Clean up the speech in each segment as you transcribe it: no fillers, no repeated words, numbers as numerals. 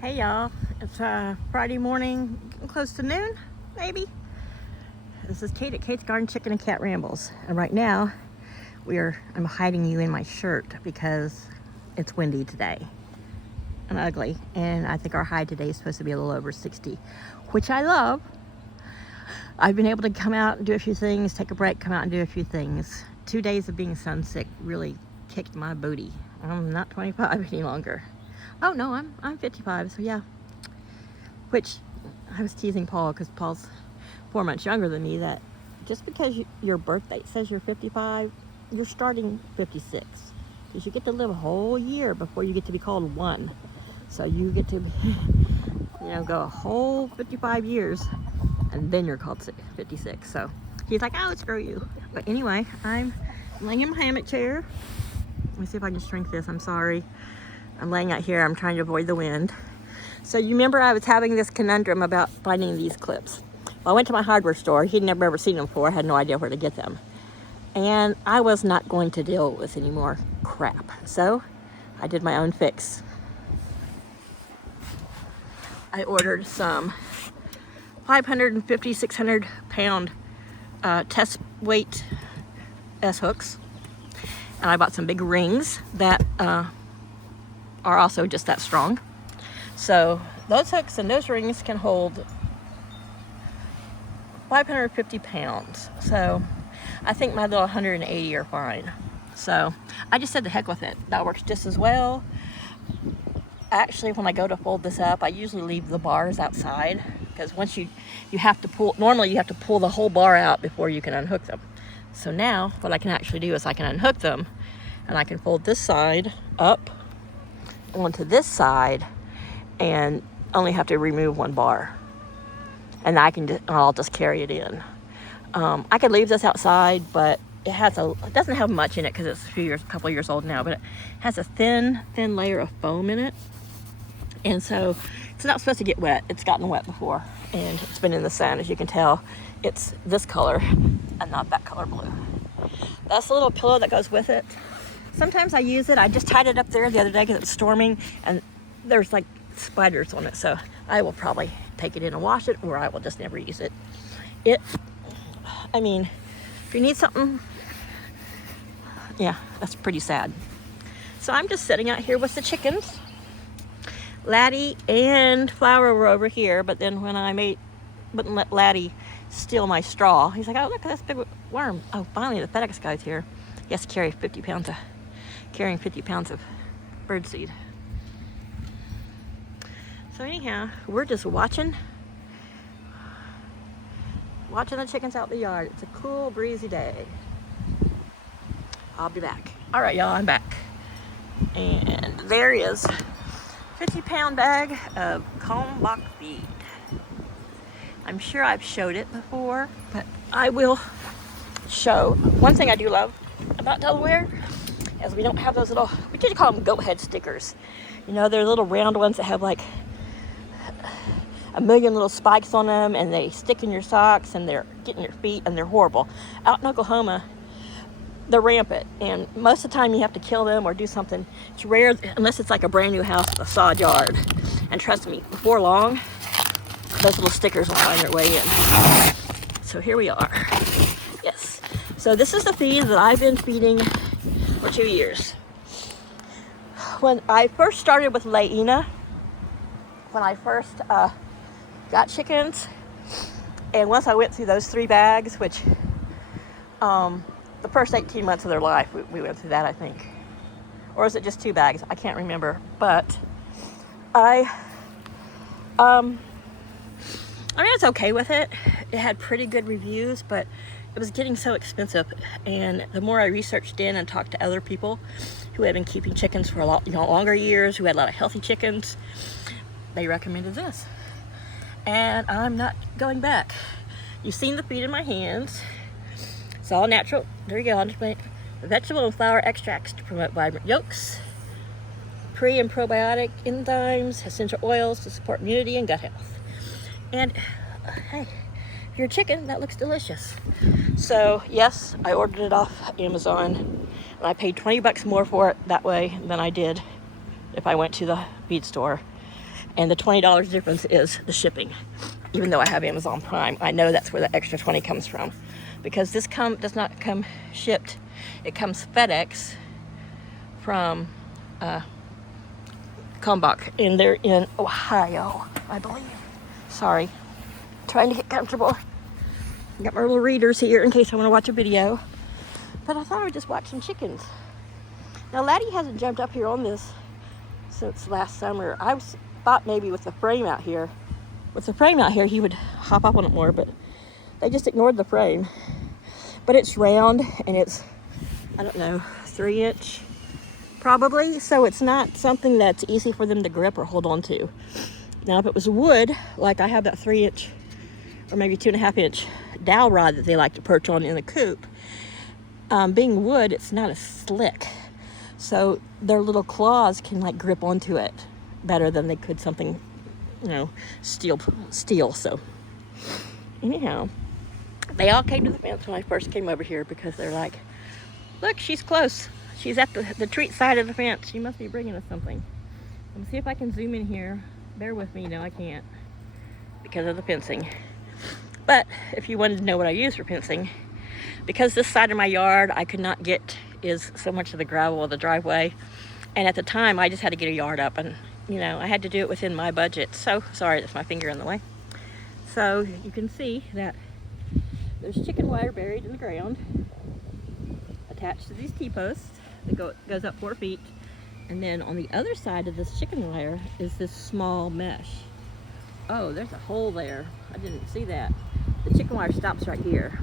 Hey y'all, it's Friday morning, getting close to noon, maybe. This is Kate at Kate's Garden Chicken and Cat Rambles, and right now I'm hiding you in my shirt because it's windy today and ugly, and I think our high today is supposed to be a little over 60, which I love. I've been able to come out and do a few things, take a break, come out and do a few things. 2 days of being sunsick really kicked my booty. I'm not 25 any longer. Oh no, I'm 55, so yeah. Which I was teasing Paul because Paul's 4 months younger than me, that just because your birth date says you're 55, you're starting 56. Because you get to live a whole year before you get to be called one. So you get to go a whole 55 years and then you're called 56. So he's like, oh, screw you. But anyway, I'm laying in my hammock chair. Let me see if I can shrink this. I'm sorry. I'm laying out here. I'm trying to avoid the wind. So you remember I was having this conundrum about finding these clips. Well, I went to my hardware store. He'd never ever seen them before. I had no idea where to get them. And I was not going to deal with any more crap. So I did my own fix. I ordered some 550, 600 pound test weight S-hooks. And I bought some big rings that are also just that strong. So those hooks and those rings can hold 550 pounds. So I think my little 180 are fine. So I just said the heck with it. That works just as well. Actually, when I go to fold this up, I usually leave the bars outside because once you have to pull, normally you have to pull the whole bar out before you can unhook them. So now what I can actually do is I can unhook them and I can fold this side up onto this side and only have to remove one bar, and I'll just carry it in. I could leave this outside, but it doesn't have much in it because it's a couple years old now, but it has a thin layer of foam in it, and so it's not supposed to get wet. It's gotten wet before, and it's been in the sun. As you can tell, it's this color and not that color blue. That's the little pillow that goes with it. Sometimes I use it. I just tied it up there the other day because it was storming and there's like spiders on it. So I will probably take it in and wash it, or I will just never use it. If you need something, yeah, that's pretty sad. So I'm just sitting out here with the chickens. Laddie and Flower were over here, but then when I wouldn't let Laddie steal my straw, he's like, oh, look at this big worm. Oh, finally the FedEx guy's here. He has to carrying 50 pounds of birdseed. So anyhow, we're just watching the chickens out in the yard. It's a cool, breezy day. I'll be back. All right, y'all, I'm back. And there is 50-pound bag of Kalmbach feed. I'm sure I've showed it before, but I will show. One thing I do love about Delaware is we don't have those little, we usually call them goat head stickers. They're little round ones that have like a million little spikes on them, and they stick in your socks and they're getting your feet, and they're horrible. Out in Oklahoma, they're rampant, and most of the time you have to kill them or do something. It's rare unless it's like a brand new house with a sod yard. And trust me, before long, those little stickers will find their way in. So here we are. Yes. So this is the feed that I've been feeding for 2 years. When I first started with Laina, when I first got chickens, and once I went through those 3 bags, which the first 18 months of their life, we went through that, I think. Or is it just 2 bags? I can't remember. But I was okay with it. It had pretty good reviews, but it was getting so expensive. And the more I researched in and talked to other people who had been keeping chickens for a lot longer years, who had a lot of healthy chickens, they recommended this. And I'm not going back. You've seen the feed in my hands. It's all natural. There you go. I'll just make vegetable and flower extracts to promote vibrant yolks, pre and probiotic enzymes, essential oils to support immunity and gut health. And hey, if you're a chicken, that looks delicious. So yes, I ordered it off Amazon, and I paid $20 more for it that way than I did if I went to the feed store. And the $20 difference is the shipping. Even though I have Amazon Prime, I know that's where the extra 20 comes from. Because this does not come shipped. It comes FedEx from Combach, and they're in Ohio, I believe. Sorry, trying to get comfortable. Got my little readers here in case I want to watch a video. But I thought I would just watch some chickens. Now, Laddie hasn't jumped up here on this since last summer. I thought maybe with the frame out here, he would hop up on it more, but they just ignored the frame. But it's round, and it's, I don't know, 3-inch probably, so it's not something that's easy for them to grip or hold on to. Now, if it was wood, like I have that 3-inch or maybe 2.5-inch dowel rod that they like to perch on in the coop, being wood, it's not as slick. So their little claws can like grip onto it better than they could something, you know, steel. So anyhow, they all came to the fence when I first came over here because they're like, look, she's close. She's at the treat side of the fence. She must be bringing us something. Let me see if I can zoom in here. Bear with me. No, I can't because of the fencing. But if you wanted to know what I use for fencing, because this side of my yard I could not get is so much of the gravel of the driveway, and at the time I just had to get a yard up, and you know, I had to do it within my budget. So sorry, that's my finger in the way. So you can see that there's chicken wire buried in the ground attached to these T-posts that goes up 4 feet, and then on the other side of this chicken wire is this small mesh. Oh, there's a hole there. I didn't see that. The chicken wire stops right here.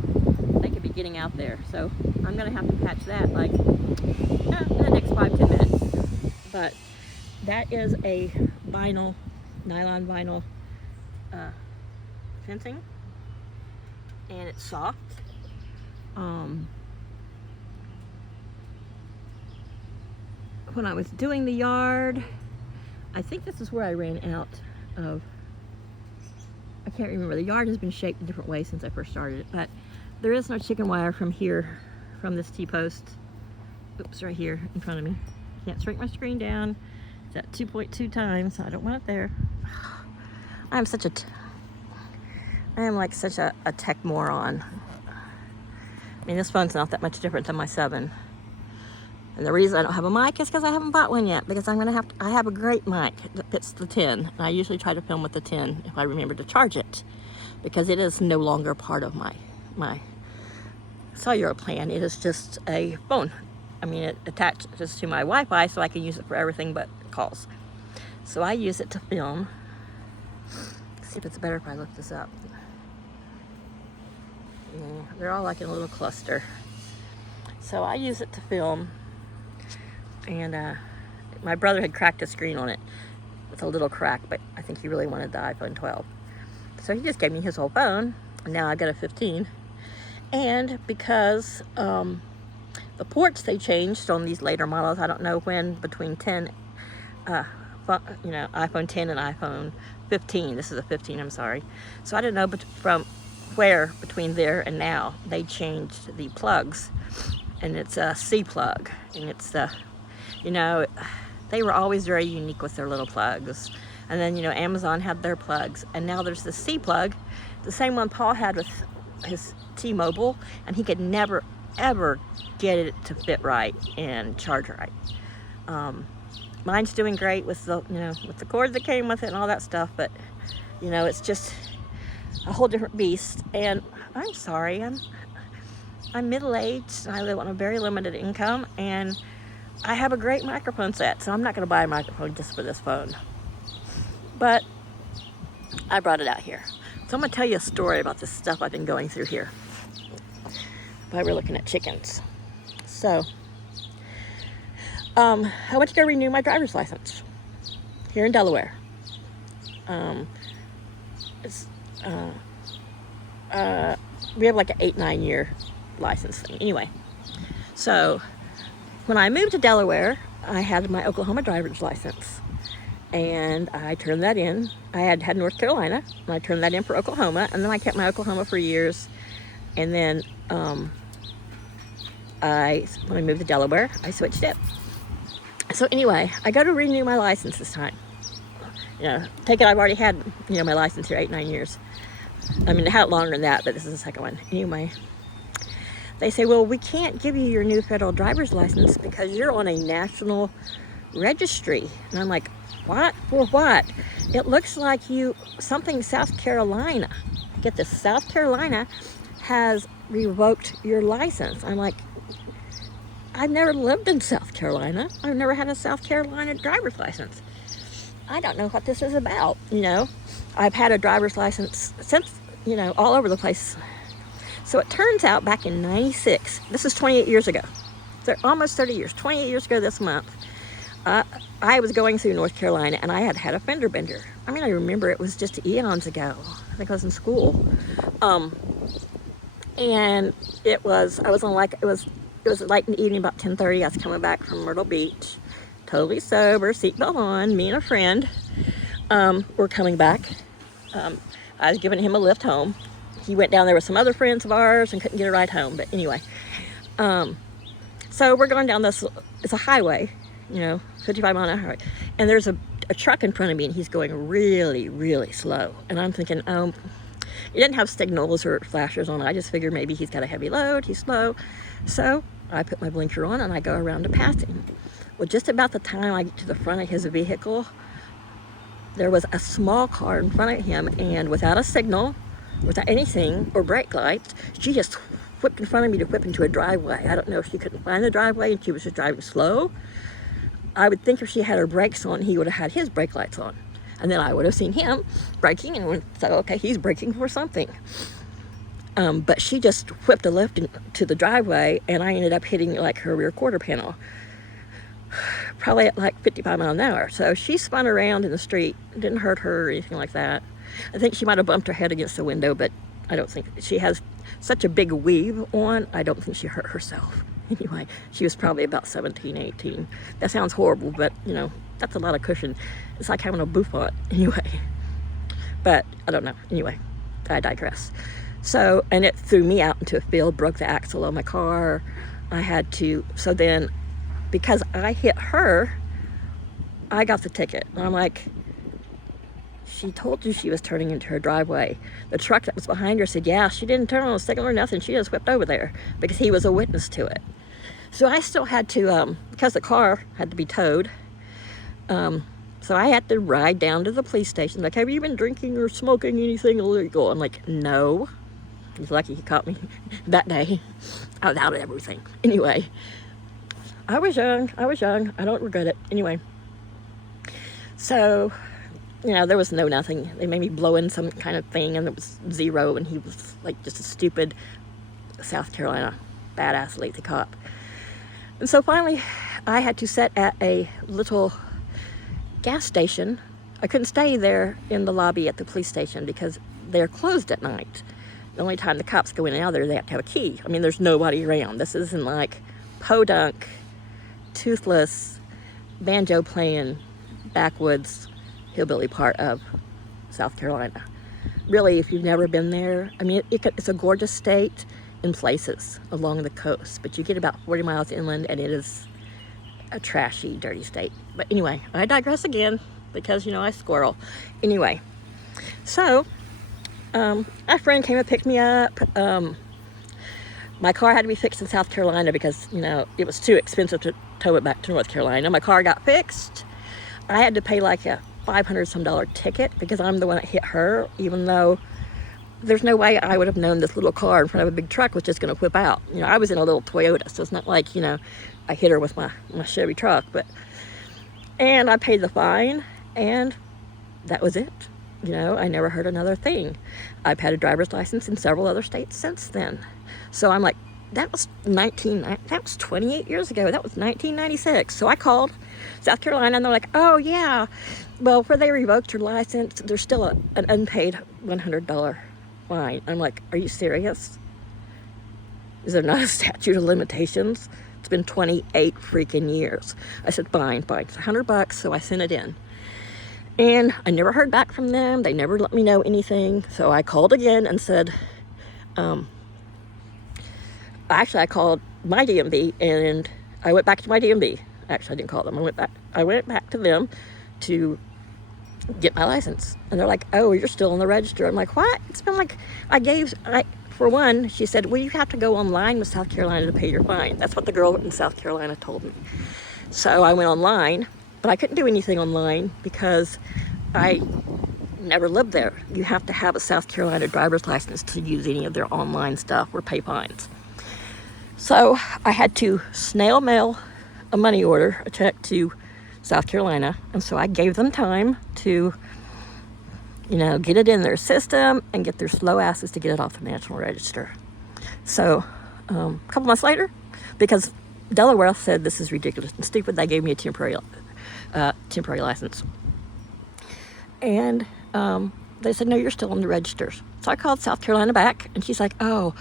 They could be getting out there. So I'm gonna have to patch that like in the next 5-10 minutes. But that is a nylon vinyl fencing, and it's soft. When I was doing the yard, I think this is where I ran out of, I can't remember. The yard has been shaped in different ways since I first started it, but there is no chicken wire from here, from this T-post. Oops, right here in front of me. Can't shrink my screen down. It's at 2.2 times. I don't want it there. I am like such a tech moron. I mean, this phone's not that much different than my 7. And the reason I don't have a mic is because I haven't bought one yet, because I have a great mic that fits the 10. And I usually try to film with the 10 if I remember to charge it, because it is no longer part of my cellular plan. It is just a phone. I mean, it attaches to my Wi-Fi, so I can use it for everything but calls. So I use it to film. Let's see if it's better if I lift this up. Yeah, they're all like in a little cluster. So I use it to film. And my brother had cracked a screen on it with a little crack, but I think he really wanted the iPhone 12. So he just gave me his whole phone, and now I got a 15. And because the ports they changed on these later models, I don't know when, between 10, iPhone 10 and iPhone 15. This is a 15, I'm sorry. So I don't know from where between there and now they changed the plugs, and it's a C plug, and it's the, they were always very unique with their little plugs. And then, Amazon had their plugs, and now there's the C plug, the same one Paul had with his T-Mobile, and he could never, ever get it to fit right and charge right. Mine's doing great with the, with the cord that came with it and all that stuff, but, it's just a whole different beast. And I'm sorry, I'm middle-aged, and I live on a very limited income, and I have a great microphone set, so I'm not going to buy a microphone just for this phone. But I brought it out here. So I'm going to tell you a story about this stuff I've been going through here while we're looking at chickens. So, I went to go renew my driver's license here in Delaware. We have like an 8-9 year license thing. Anyway, so when I moved to Delaware, I had my Oklahoma driver's license, and I turned that in. I had North Carolina, and I turned that in for Oklahoma, and then I kept my Oklahoma for years. And then when I moved to Delaware, I switched it. So anyway, I go to renew my license this time, take it, I've already had, my license here 8-9 years. I mean, I had it longer than that, but this is the second one. Anyway, they say, well, we can't give you your new federal driver's license because you're on a national registry. And I'm like, what? For what? It looks like something South Carolina. Get this, South Carolina has revoked your license. I'm like, I've never lived in South Carolina. I've never had a South Carolina driver's license. I don't know what this is about, I've had a driver's license since, all over the place. So it turns out back in 96, this is 28 years ago. So almost 30 years, 28 years ago this month, I was going through North Carolina and I had a fender bender. I mean, I remember it was just eons ago. I think I was in school. And it was like in the evening, about 10:30. I was coming back from Myrtle Beach, totally sober, seatbelt on. Me and a friend were coming back. I was giving him a lift home. He went down there with some other friends of ours and couldn't get a ride home. But anyway, so we're going down this, it's a highway, 55-mile-an-hour highway. And there's a truck in front of me and he's going really, really slow. And I'm thinking, he didn't have signals or flashers on. I just figured maybe he's got a heavy load, he's slow. So I put my blinker on and I go around to pass him. Well, just about the time I get to the front of his vehicle, there was a small car in front of him, and without a signal, without anything, or brake lights, she just whipped in front of me to whip into a driveway. I don't know if she couldn't find the driveway and she was just driving slow. I would think if she had her brakes on, he would have had his brake lights on. And then I would have seen him braking and thought, okay, he's braking for something. But she just whipped a left into the driveway, and I ended up hitting like her rear quarter panel, probably at like 55 miles an hour. So she spun around in the street. It didn't hurt her or anything like that. I think she might have bumped her head against the window, but I don't think she has such a big weave on. I don't think she hurt herself. Anyway, she was probably about 17, 18. That sounds horrible, but that's a lot of cushion. It's like having a bouffant anyway. But I don't know. Anyway, I digress. So, and it threw me out into a field, broke the axle of my car. So then, because I hit her, I got the ticket. And I'm like, she told you she was turning into her driveway. The truck that was behind her said, yeah, she didn't turn on a signal or nothing. She just whipped over there because he was a witness to it. So I still had to, because the car had to be towed, so I had to ride down to the police station. Like, have you been drinking or smoking anything illegal? I'm like, no. He's lucky he caught me that day. I was out of everything. Anyway, I was young. I don't regret it. Anyway, so, there was nothing. They made me blow in some kind of thing, and it was zero, and he was like just a stupid South Carolina badass lazy cop. And so finally, I had to sit at a little gas station. I couldn't stay there in the lobby at the police station because they're closed at night. The only time the cops go in and out there, they have to have a key. I mean, there's nobody around. This isn't like podunk, toothless, banjo playing, backwoods, hillbilly part of South Carolina. Really, if you've never been there, I mean, it's a gorgeous state in places along the coast, but you get about 40 miles inland and it is a trashy, dirty state. But anyway, I digress again because, I squirrel. Anyway, so a friend came and picked me up. My car had to be fixed in South Carolina because, it was too expensive to tow it back to North Carolina. My car got fixed. I had to pay like a $500 some ticket because I'm the one that hit her, even though there's no way I would have known this little car in front of a big truck was just going to whip out. I was in a little Toyota, so it's not like, I hit her with my Chevy truck. And I paid the fine, and that was it. I never heard another thing. I've had a driver's license in several other states since then. So I'm like, that was 28 years ago. That was 1996. So I called South Carolina, and they're like, oh, yeah. Well, where they revoked your license, there's still an unpaid $100 fine. I'm like, are you serious? Is there not a statute of limitations? It's been 28 freaking years. I said, fine. It's $100, so I sent it in. And I never heard back from them. They never let me know anything. So I called again and said, actually, I called my DMV, and I went back to my DMV. Actually, I didn't call them. I went back to them to get my license. And they're like, oh, you're still on the register. I'm like, what? It's been like, for one, she said, well, you have to go online with South Carolina to pay your fine. That's what the girl in South Carolina told me. So I went online, but I couldn't do anything online because I never lived there. You have to have a South Carolina driver's license to use any of their online stuff or pay fines. So I had to snail mail a money order, a check to South Carolina. And so I gave them time to, get it in their system and get their slow asses to get it off the National Register. So a couple months later, because Delaware said this is ridiculous and stupid, they gave me a temporary license. And they said, no, you're still on the registers. So I called South Carolina back, and she's like, oh,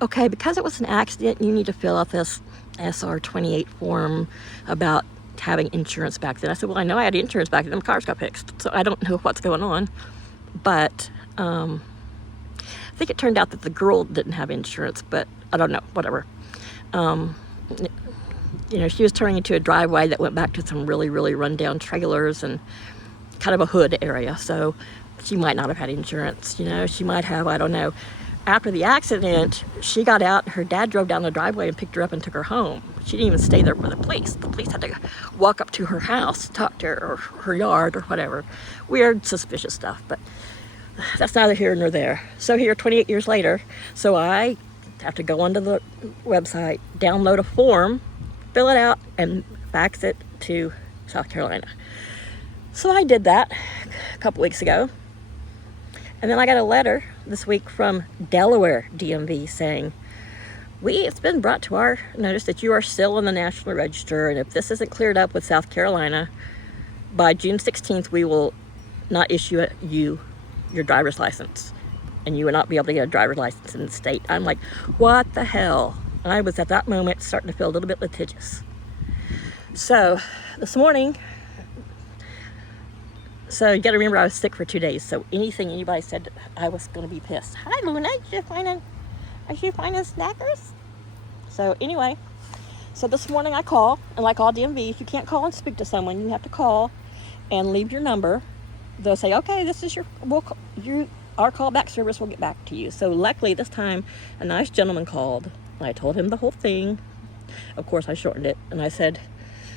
okay, because it was an accident, you need to fill out this SR-28 form about having insurance back then. I said, well, I know I had insurance back then. My cars got fixed, so I don't know what's going on. But I think it turned out that the girl didn't have insurance, but I don't know, whatever. She was turning into a driveway that went back to some really, really rundown trailers and kind of a hood area. So she might not have had insurance. She might have, I don't know. After the accident, she got out, her dad drove down the driveway and picked her up and took her home. She didn't even stay there for the police. The police had to walk up to her house, talk to her, or her yard, or whatever. Weird, suspicious stuff, but that's neither here nor there. So here, 28 years later, so I have to go onto the website, download a form, fill it out, and fax it to South Carolina. So I did that a couple weeks ago. And then I got a letter this week from Delaware DMV saying, it's been brought to our notice that you are still on the National Register, and if this isn't cleared up with South Carolina, by June 16th, we will not issue you your driver's license, and you will not be able to get a driver's license in the state. I'm like, what the hell? And I was at that moment starting to feel a little bit litigious. So this morning, so you got to remember I was sick for 2 days. So anything anybody said, I was going to be pissed. Hi, Luna. Are you finding snackers? So anyway, so this morning I call, and like all DMV, if you can't call and speak to someone, you have to call and leave your number. They'll say, okay, this is our callback service will get back to you. So luckily this time, a nice gentleman called. I told him the whole thing. Of course, I shortened it, and I said,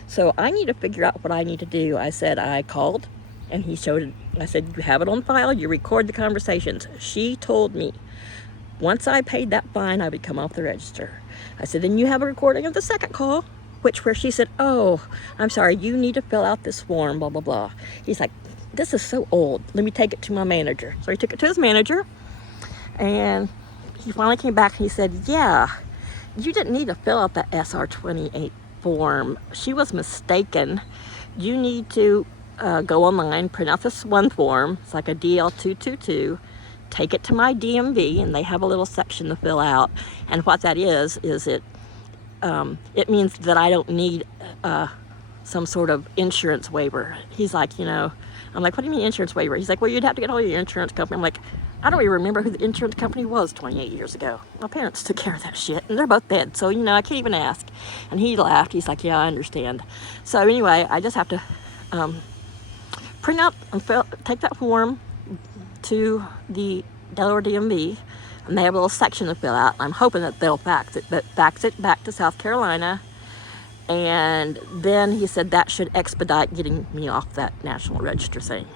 so I need to figure out what I need to do. I said, I called. And he showed it. I said, you have it on file, you record the conversations. She told me, once I paid that fine, I would come off the register. I said, then you have a recording of the second call, where she said, oh, I'm sorry, you need to fill out this form, blah, blah, blah. He's like, this is so old. Let me take it to my manager. So he took it to his manager, and he finally came back and he said, yeah, you didn't need to fill out the SR-28 form. She was mistaken. You need to go online, print out this one form. It's like a DL-222. Take it to my DMV, and they have a little section to fill out. And what that is it means that I don't need some sort of insurance waiver. He's like, I'm like, what do you mean insurance waiver? He's like, well, you'd have to get all your insurance company. I'm like, I don't even remember who the insurance company was 28 years ago. My parents took care of that shit, and they're both dead, so, I can't even ask. And he laughed. He's like, yeah, I understand. So anyway, I just have to print out and take that form to the Delaware DMV, and they have a little section to fill out. I'm hoping that they'll fax it back to South Carolina, and then he said that should expedite getting me off that National Register thing.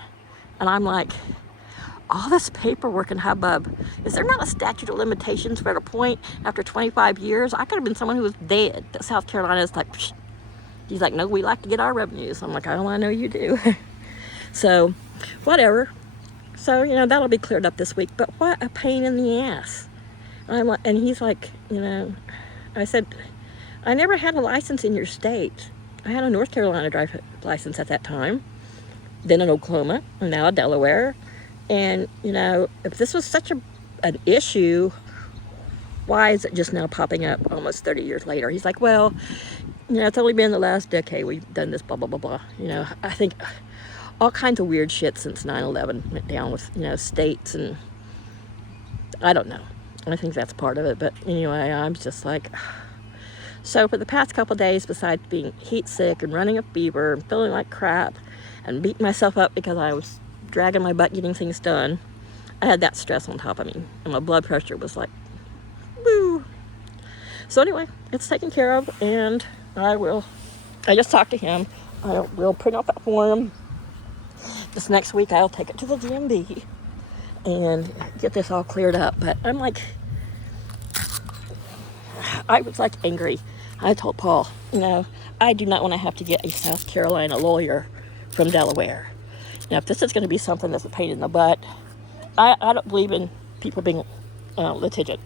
And I'm like, all this paperwork and hubbub, is there not a statute of limitations where at a point after 25 years, I could have been someone who was dead? South Carolina's like, psh. He's like, no, we like to get our revenues. I'm like, I know you do. So, whatever. So, that'll be cleared up this week. But what a pain in the ass. And he's like, I said, I never had a license in your state. I had a North Carolina driver's license at that time, then in Oklahoma, and now in Delaware. And, if this was such an issue, why is it just now popping up almost 30 years later? He's like, well, it's only been the last decade we've done this, blah, blah, blah, blah. I think all kinds of weird shit since 9/11 went down with, states, and I don't know. I think that's part of it. But anyway, I'm just like, so for the past couple of days, besides being heat sick and running a fever and feeling like crap and beating myself up because I was dragging my butt getting things done, I had that stress on top of me, and my blood pressure was like, woo. So anyway, it's taken care of, and I just talked to him. I will print out that form. This next week, I'll take it to the DMV and get this all cleared up. But I'm like, I was like angry. I told Paul, I do not want to have to get a South Carolina lawyer from Delaware. Now, if this is going to be something that's a pain in the butt, I don't believe in people being litigious.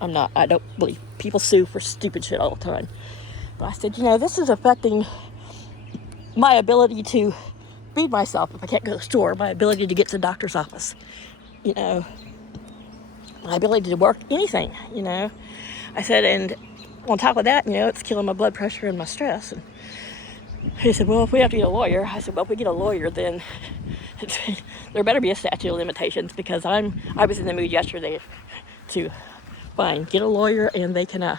I don't believe people sue for stupid shit all the time. But I said, this is affecting my ability to feed myself if I can't go to the store, my ability to get to the doctor's office, my ability to work, anything, I said, and on top of that, it's killing my blood pressure and my stress. And he said, well, if we have to get a lawyer, I said, well, if we get a lawyer, then there better be a statute of limitations, because I was in the mood yesterday to get a lawyer, and they can,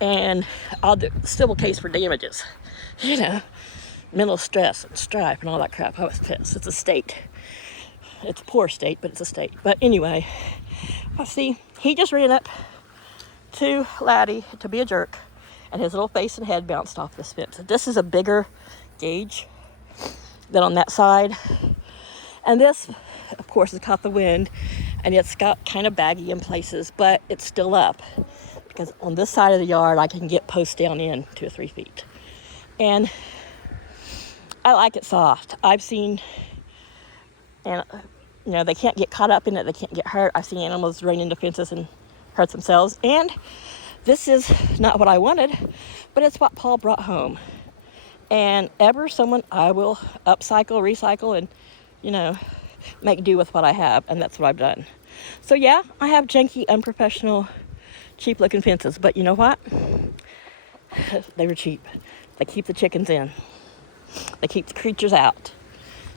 and I'll do a civil case for damages, mental stress and strife and all that crap. I was pissed. It's a state. It's a poor state, but it's a state. But anyway, see, he just ran up to Laddie to be a jerk, and his little face and head bounced off this fence. This is a bigger gauge than on that side. And this, of course, has caught the wind, and it's got kind of baggy in places, but it's still up. Because on this side of the yard, I can get posts down in 2 or 3 feet. And I like it soft. I've seen, and they can't get caught up in it. They can't get hurt. I've seen animals run into fences and hurt themselves. And this is not what I wanted, but it's what Paul brought home. And I will upcycle, recycle, and, make do with what I have. And that's what I've done. So yeah, I have janky, unprofessional, cheap looking fences, but you know what? They were cheap. They keep the chickens in. They keep the creatures out.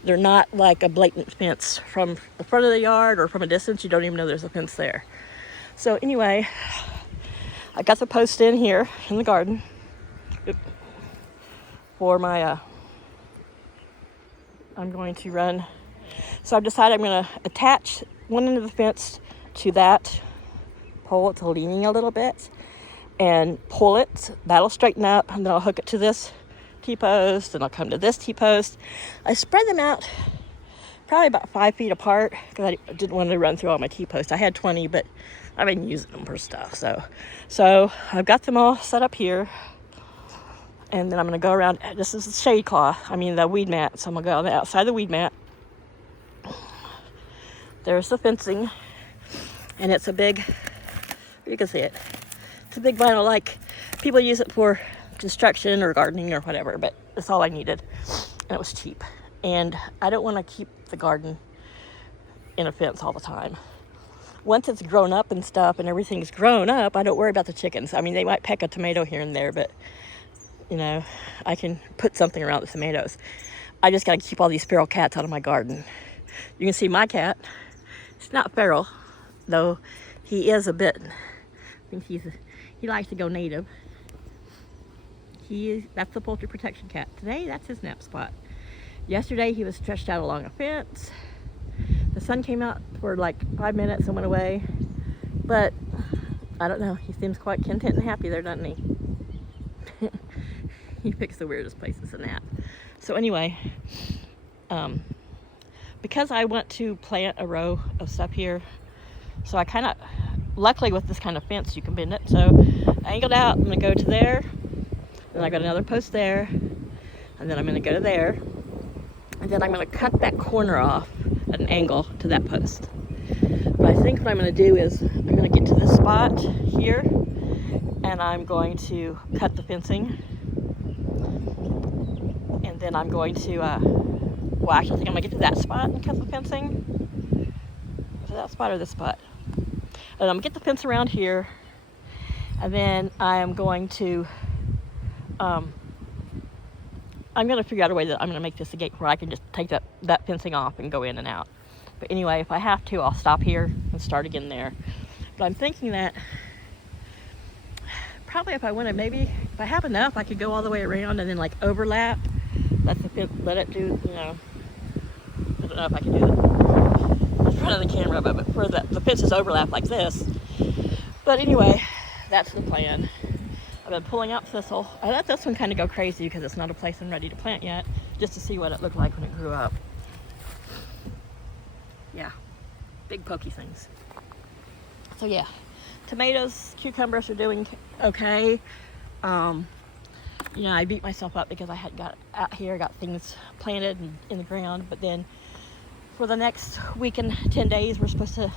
They're not like a blatant fence from the front of the yard or from a distance. You don't even know there's a fence there. So anyway, I got the post in here in the garden for my, I'm going to run. So I've decided I'm going to attach one end of the fence to that pole. It's leaning a little bit, and pull it. That'll straighten up, and then I'll hook it to this T-post, and I'll come to this T-post. I spread them out probably about 5 feet apart, because I didn't want to run through all my T-posts. I had 20, but I've been using them for stuff. So I've got them all set up here, and then I'm going to go around. This is the shade cloth, the weed mat. So I'm going to go on the outside of the weed mat. There's the fencing, and it's a big, you can see it. It's a big vinyl, like people use it for construction or gardening or whatever, but that's all I needed, and it was cheap. And I don't want to keep the garden in a fence all the time. Once it's grown up and stuff and everything's grown up, I don't worry about the chickens. They might peck a tomato here and there, but I can put something around the tomatoes. I just got to keep all these feral cats out of my garden. You can see my cat. He's not feral, though he is a bit. I think he likes to go native. That's the poultry protection cat. Today, that's his nap spot. Yesterday, he was stretched out along a fence. The sun came out for like 5 minutes and went away. But, I don't know. He seems quite content and happy there, doesn't he? He picks the weirdest places to nap. So anyway, because I want to plant a row of stuff here, so I kind of, luckily with this kind of fence, you can bend it. So I angled out. I'm going to go to there. Then I got another post there. And then I'm going to go to there. And then I'm going to cut that corner off at an angle to that post. But I think what I'm going to do is I'm going to get to this spot here, and I'm going to cut the fencing. And then I'm going to, well, actually I think I'm going to get to that spot and cut the fencing. Is it that spot or this spot? And I'm going to get the fence around here. And then I am going to, I'm going to figure out a way that I'm going to make this a gate where I can just take that fencing off and go in and out. But anyway, if I have to, I'll stop here and start again there. But I'm thinking that probably if I wanted, maybe if I have enough, I could go all the way around and then like overlap. Let it do, know if I can do it in front of the camera, but where the fences overlap like this. But anyway, that's the plan. I've been pulling out thistle. I let this one kind of go crazy because it's not a place I'm ready to plant yet, just to see what it looked like when it grew up. Yeah, big pokey things. So yeah, tomatoes, cucumbers are doing okay. You know, I beat myself up because I had got out here, got things planted in the ground, but then for the next week and 10 days, we're supposed to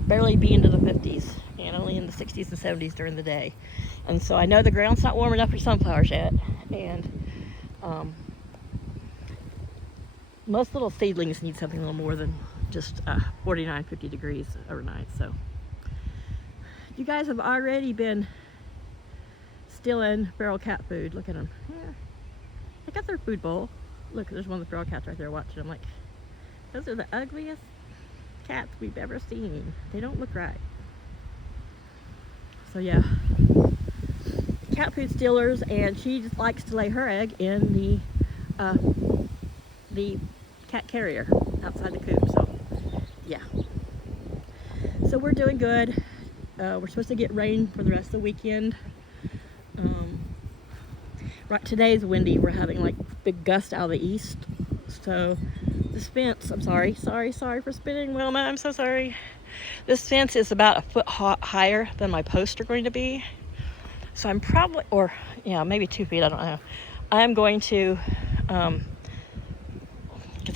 barely be into the 50s and only in the 60s and 70s during the day. And so I know the ground's not warm enough for sunflowers yet, and most little seedlings need something a little more than just 49, 50 degrees overnight. So you guys have already been stealing feral cat food. Look at them. Yeah. They got their food bowl. Look, there's one of the feral cats right there watching. I'm like, those are the ugliest cats we've ever seen. They don't look right. So yeah, cat food stealers, and she just likes to lay her egg in the cat carrier outside the coop. So yeah, so we're doing good. We're supposed to get rain for the rest of the weekend. Right, today's windy. We're having like big gusts out of the east. So this fence, I'm sorry for spinning, Wilma, I'm so sorry. This fence is about a foot higher than my posts are going to be. So I'm probably, or yeah, maybe 2 feet, I don't know. I'm going to, because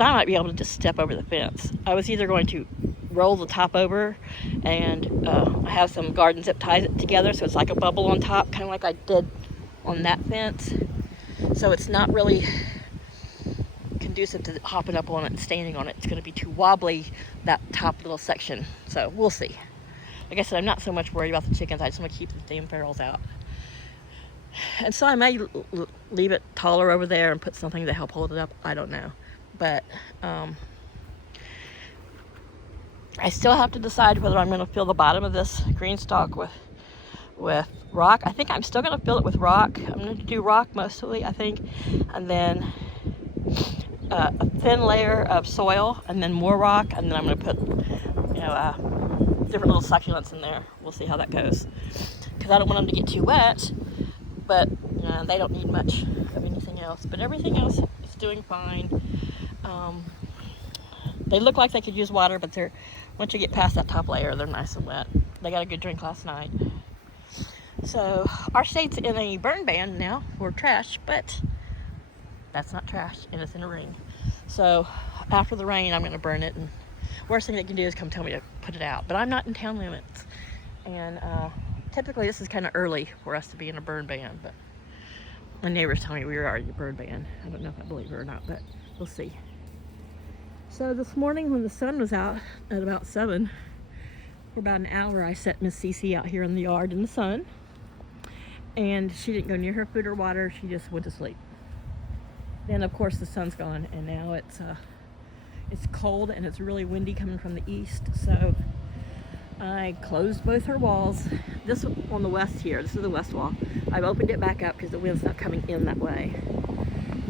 I might be able to just step over the fence. I was either going to roll the top over, and I have some garden zip ties it together so it's like a bubble on top, kind of like I did on that fence. So it's not really conducive to hopping up on it and standing on it. It's going to be too wobbly, that top little section. So we'll see. Like I said, I'm not so much worried about the chickens. I just want to keep the damn ferals out. And so I may leave it taller over there and put something to help hold it up. I don't know. But I still have to decide whether I'm going to fill the bottom of this green stalk with rock. I think I'm still going to fill it with rock. I'm going to do rock mostly, I think. And then a thin layer of soil, and then more rock, and then I'm going to put, you know, different little succulents in there. We'll see how that goes. Because I don't want them to get too wet, but they don't need much of anything else. But everything else is doing fine. They look like they could use water, but once you get past that top layer, they're nice and wet. They got a good drink last night. So our state's in a burn ban now for trash, but that's not trash, and it's in a ring. So after the rain, I'm going to burn it, and worst thing they can do is come tell me to put it out. But I'm not in town limits, and typically this is kind of early for us to be in a burn ban, but my neighbors tell me we were already in a burn ban. I don't know if I believe it or not, but we'll see. So this morning when the sun was out at about 7, for about an hour, I set Miss Cece out here in the yard in the sun, and she didn't go near her food or water. She just went to sleep. Then of course the sun's gone, and now it's cold and it's really windy coming from the east. So I closed both her walls. This on the west here, this is the west wall. I've opened it back up because the wind's not coming in that way.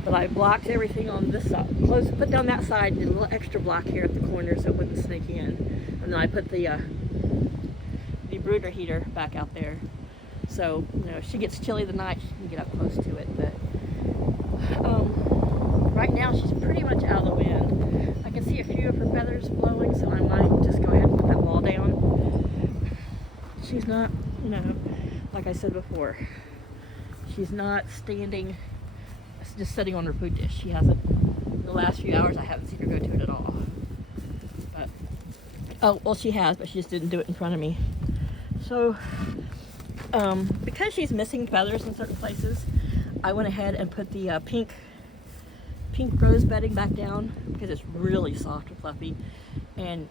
But I blocked everything on this side. Put down that side and did a little extra block here at the corner so it wouldn't snake in. And then I put the brooder heater back out there. So, if she gets chilly the night, she can get up close to it. But right now she's pretty much out of the wind. I can see a few of her feathers blowing, so I might just go ahead and put that wall down. She's not, like I said before, she's not standing, just sitting on her food dish. She hasn't, in the last few hours, I haven't seen her go to it at all. But, oh, well, she has, but she just didn't do it in front of me. So, because she's missing feathers in certain places, I went ahead and put the pink rose bedding back down because it's really soft and fluffy, and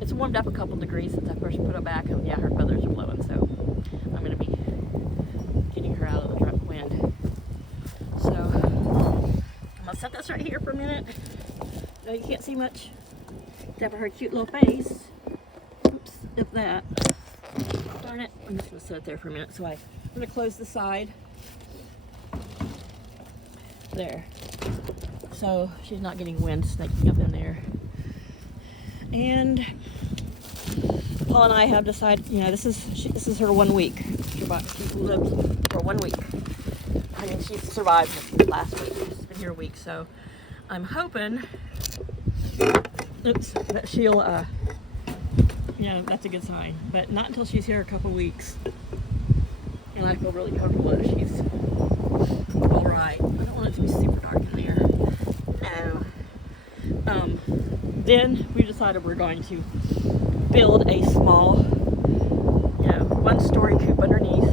it's warmed up a couple degrees since I first put it back, and yeah, her feathers are blowing, so I'm going to be getting her out of the direct wind. So I'm going to set this right here for a minute. No, you can't see much except for her cute little face. Oops, if that. Darn it. I'm just going to set it there for a minute. So I'm going to close the side. There. so she's not getting wind snaking up in there. And Paul and I have decided, you know, this is her 1 week. She lived for 1 week. I mean, she's survived this last week. She's been here a week, so I'm hoping, that she'll, you know, that's a good sign. But not until she's here a couple weeks. And I feel really comfortable that she's all right. I don't want it to be super dark in there. No. Then we decided we're going to build a small, you know, 1-story coop underneath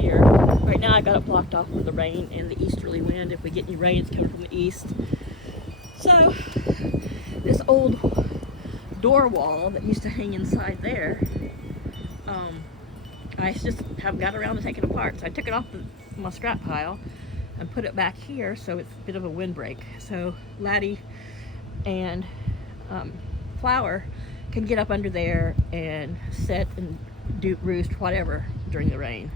here. Right now I got it blocked off with the rain and the easterly wind. If we get any rain, it's coming from the east. So this old door wall that used to hang inside there, I just haven't got around to taking it apart. So I took it off my scrap pile and put it back here, so it's a bit of a windbreak. So Laddie and Flower can get up under there and sit and do roost, whatever, during the rain.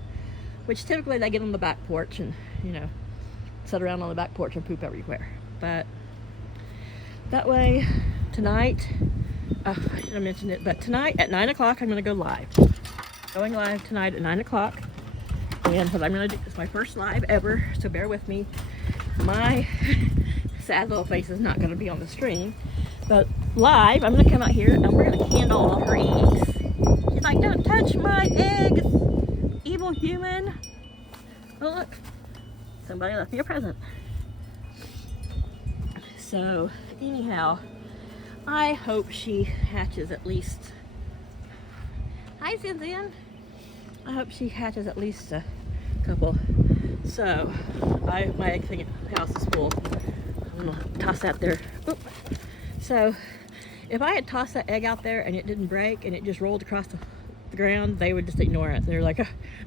Which typically they get on the back porch and, you know, sit around on the back porch and poop everywhere. But that way, tonight, I should have mentioned it, but tonight at 9 o'clock I'm going to go live. Going live tonight at 9 o'clock. And what I'm going to do is my first live ever, so bear with me. My sad little face is not going to be on the stream. But live, I'm going to come out here and we're going to candle all her eggs. She's like, don't touch my eggs, evil human. Oh look, somebody left me a present. So anyhow, I hope she hatches at least. Hi, Zinzin. I hope she hatches at least a couple. So my egg thing house is full. I'm gonna toss that there. Oop. So if I had tossed that egg out there and it didn't break and it just rolled across the ground, they would just ignore it. They're like,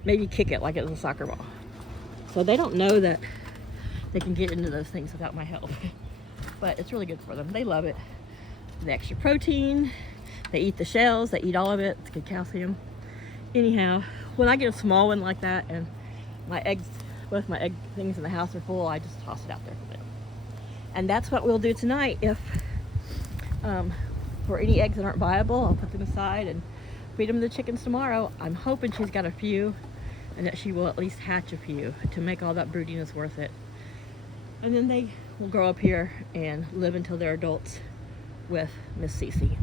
maybe kick it like it was a soccer ball. So they don't know that they can get into those things without my help. But it's really good for them. They love it. The extra protein. They eat the shells. They eat all of it. It's good calcium. Anyhow, when I get a small one like that and my eggs, both my egg things in the house are full, I just toss it out there for them. And that's what we'll do tonight. If for any eggs that aren't viable, I'll put them aside and feed them to the chickens tomorrow. I'm hoping she's got a few and that she will at least hatch a few to make all that broodiness worth it. And then they will grow up here and live until they're adults with Miss Cece.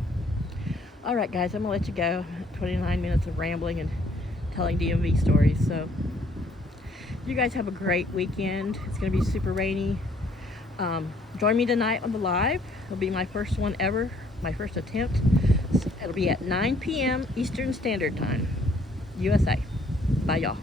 All right, guys, I'm gonna let you go. 29 minutes of rambling and telling DMV stories. So you guys have a great weekend. It's gonna be super rainy. Join me tonight on the live. It'll be my first one ever, my first attempt. It'll be at 9 p.m. Eastern Standard Time, USA. Bye, y'all.